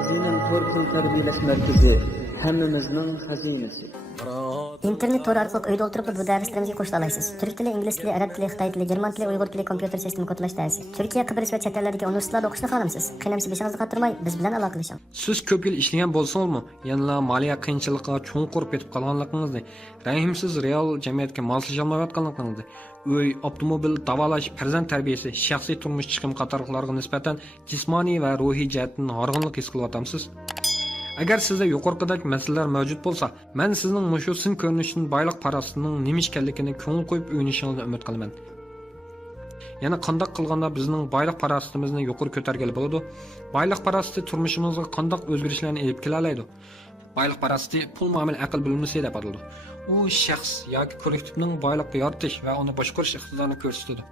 Hazinem Tor Pul Tarbiyalash Markazi hammamizning xazinasi. İnternet tor orqali uyda o'tirib bu darslarımızga qo'shila olasiz. Turk tili, ingliz tili, arab tili, xitoy tili, german tili, uyg'ur tili, kompyuter sistemi kodlash darsi. Turkiya, Qibrис va chet ellardagi universitetlarda o'qishni xohlamisiz? Qiynamsiz beshingizni qattirmay, biz bilan aloqalashing. Siz ko'p yil ishlagan bo'lsangiz, yana moliya qiyinchiligiga cho'nqur ketib qolganligingizni, rahimsiz real jamiyatga moslasha olmayotganligingizni, uy, avtomobil, davolash, farzand tarbiyasi, shaxsiy turmush chiqim qatorliqlarga nisbatan jismoniy va ruhiy jihatdan horg'inlik his qilyapsiz. Agar sizda yuqoridagi masalalar mavjud bo'lsa, men sizning mushu sin ko'rinishning boylik parasining nima ekanligini ko'ngil qo'yib o'ylashingizni umid qilaman. Yana qanday qilganda bizning boylik parasitimizni yuqori ko'targili bo'ladi? Boylik parasiti turmushimizga qanday o'zgarishlarni olib kela oladi? Boylik parasiti pul muomala aql bilimlisi deb ataladi. U shaxs yoki kollektivning boylikni yoritish va uni boshqarish iqtidorini ko'rsatadi.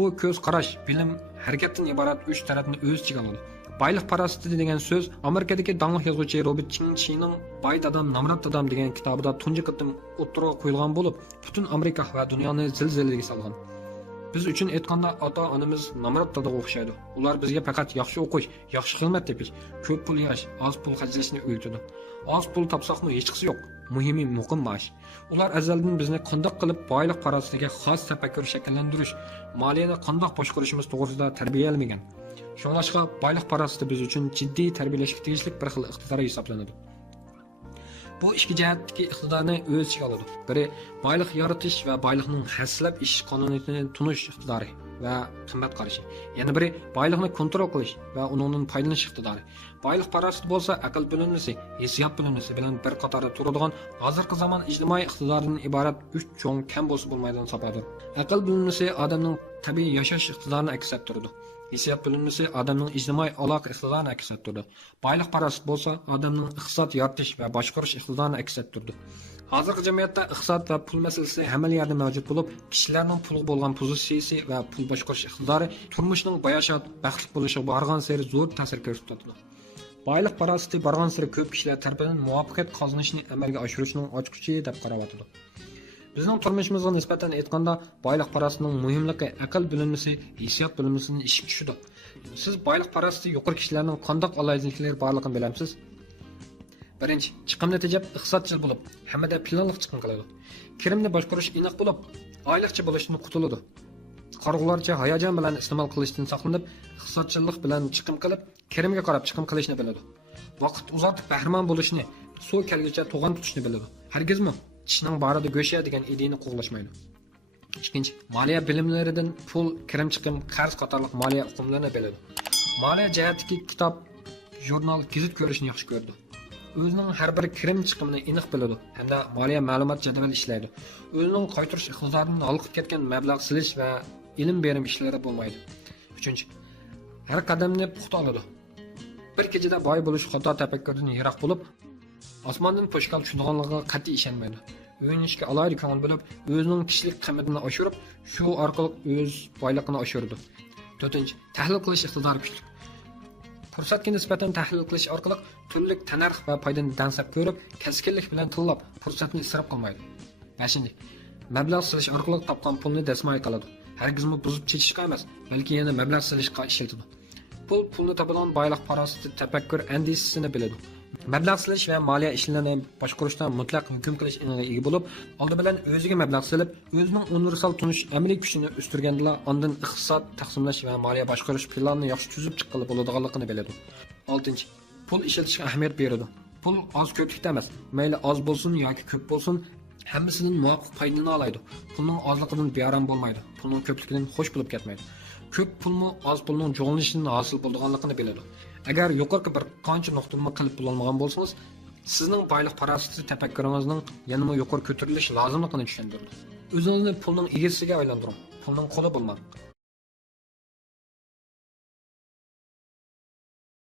U ko'z qarash, bilim, harakatdan iborat 3 tarafni o'z ichiga oladi. Boylik parasiti degan so'z Amerikadagi dangli yozuvchi Robert Kiyoshining Boy dadam, Namrat dadam degan kitobida tunji qitim o'ttirib qo'yilgan bo'lib, butun Amerika va dunyoni zilzilaga solgan. Biz uchun aytganda ota-onamiz Namrat dadaga o'xshaydi. Ular bizga faqat yaxshi o'qish, yaxshi xizmat tepish, ko'p pul yig'ish, oz pul xarjlashni o'rgatadi. Oz pul topsaqmi hech qisi yo'q. Muhimi muqim maosh. Ular azaldan bizni qanday qilib boylik parasitiga xos tafakkur shakllantirish, moliyani qanday boshqarishimiz to'g'risida tarbiyalamagan. Shunlashqa boylik parasiti biz uchun jiddiy tarbiyalashga tegishli bir xil iqtidor hisoblanadi. Bu ikki jihatdagi iqtidorni o'z ichiga oladi. Biri boylik yaratish va boylikning haslab ish qonuniyatini tunish iqtidori va qimmat qarashi. Yana biri boylikni kontrol qilish va undan foydalanish iqtidori. Boylik parasiti bo'lsa aql bilinmasi, hissiyot bilinmasi bilan bir qatorda turadigan hozirgi zamon ijtimoiy iqtidoridan iborat 3 cho'ng kam bo'lsa bo'lmaydigan hisoblanadi. Aql bilinmasi odamning tabiiy yashash iqtidorini aks ettiradi. Hissiyot bilinmasi odamning ijtimoiy aloqa iqtidorini aks ettiradi. Boylik parasiti bo'lsa odamning iqtisod yoritish va boshqarish iqtidorini aks ettiradi. Hozirgi jamiyatda iqtisod va pul masalasi hamma yerda mavjud bo'lib, kishilarning pulga bo'lgan pozitsiyasi va pul boshqarish iqtidori turmushning bayoshat, baxtli bo'lishiga borgan sari zo'r ta'sir ko'rsatadi. Boylik parasiti borgan sari ko'p kishilar tomonidan muvaffaqiyat qozonishni amalga oshirishning ochqichi deb qaraladi. Bizning turmushimizga nisbatan aytganda boylik parasitining muhimligi aql bilinmasi, hissiyot bilinmasining ishga tushidi. Siz boylik parasiti yuqori kishilarning qanday alohidaliklari borligini bilamsiz? Birinchi, chiqimni tejab iqtisodchi bo'lib, hamda planliq chiqim qiladi. Kirimni boshqarish aniq bo'lib, oylikchi bo'lishdan qutuladi. Qarg'ularcha hayajon bilan iste'mol qilishdan saqlanib, iqtisodchilik bilan chiqim qilib, kirimga qarab chiqim qilishni biladi. Vaqt uzatib bahramon bo'lishni, suv kelguncha to'g'on tutishni biladi. Hargizmi tishning barida go'sha degan ideyani qo'llashmaydi. Ikkinchi, moliya bilimlaridan pul, kirim chiqim, qarz qatorliq moliya uqumlarini biladi. Moliya jihatdagi kitob, jurnal, gazet ko'rishni yaxshi ko'rdi. O'zining har bir kirim chiqimini aniq biladi hamda moliya ma'lumot jadvali ishlaydi. O'zining qaytarish iqtidoridan olqib ketgan mablag' silish va ilm berim ishlari bo'lmaydi. Uchinchi, har qadamni puxta oladi. Bir kechada boy bo'lish xato tafakkurdan yiroq bo'lib, osmondan po'shkal tushadiganligiga qat'iy ishonmaydi. O'ynashga alohida ko'ngil bo'lib, o'zining kishilik qiymatini oshirib, shu orqali o'z boyligini oshirdi. To'rtinchi, tahlil qilish iqtidori kuchli. Fursatga nisbatan tahlil qilish orqali turli tanarx va foydani dansab ko'rib, kaskinlik bilan tillab, fursatni isrof qilmaydi. 5. Mablag' silish orqali topgan pulni dasmoy qiladi. Hargizmi buzib chechishga emas, balki yana mablag' silishga ishlatadi. Pulni topadigan boylik parasiti tafakkur andisini biladi. Mablag' silish va moliya ishlarini boshqarishda mutlaq hukm qilish iniga ega bo'lib, oldi bilan o'ziga mablag' silib, o'zining universal tunish amaliy kuchini o'stirganda, ondan iqtisod taqsimlash va moliya boshqarish planini yaxshi tuzib chiqqili bo'ladiganligini biladi. 6. Pul ishlatishga ahamiyat beradi. Pul oz ko'plikda emas, mayli oz bo'lsin yoki ko'p bo'lsin, hammasining muvofiq foydani oladi. Pulning ozligidan bearam bo'lmaydi. Pulning ko'pligidan xush bo'lib ketmaydi. Ko'p pulmi oz pulning jo'g'inishidan hosil bo'lganligini biladi. Agar yuqorqi bir qancha nuqtani qilib bo'lolmagan bo'lsangiz, sizning boylik parasiti tafakkuringizning yanada yuqori ko'tarilishi lozimligini tushuntirdi. O'zingizni pulning egasiga aylantiring. Pulning qo'li bo'lmang.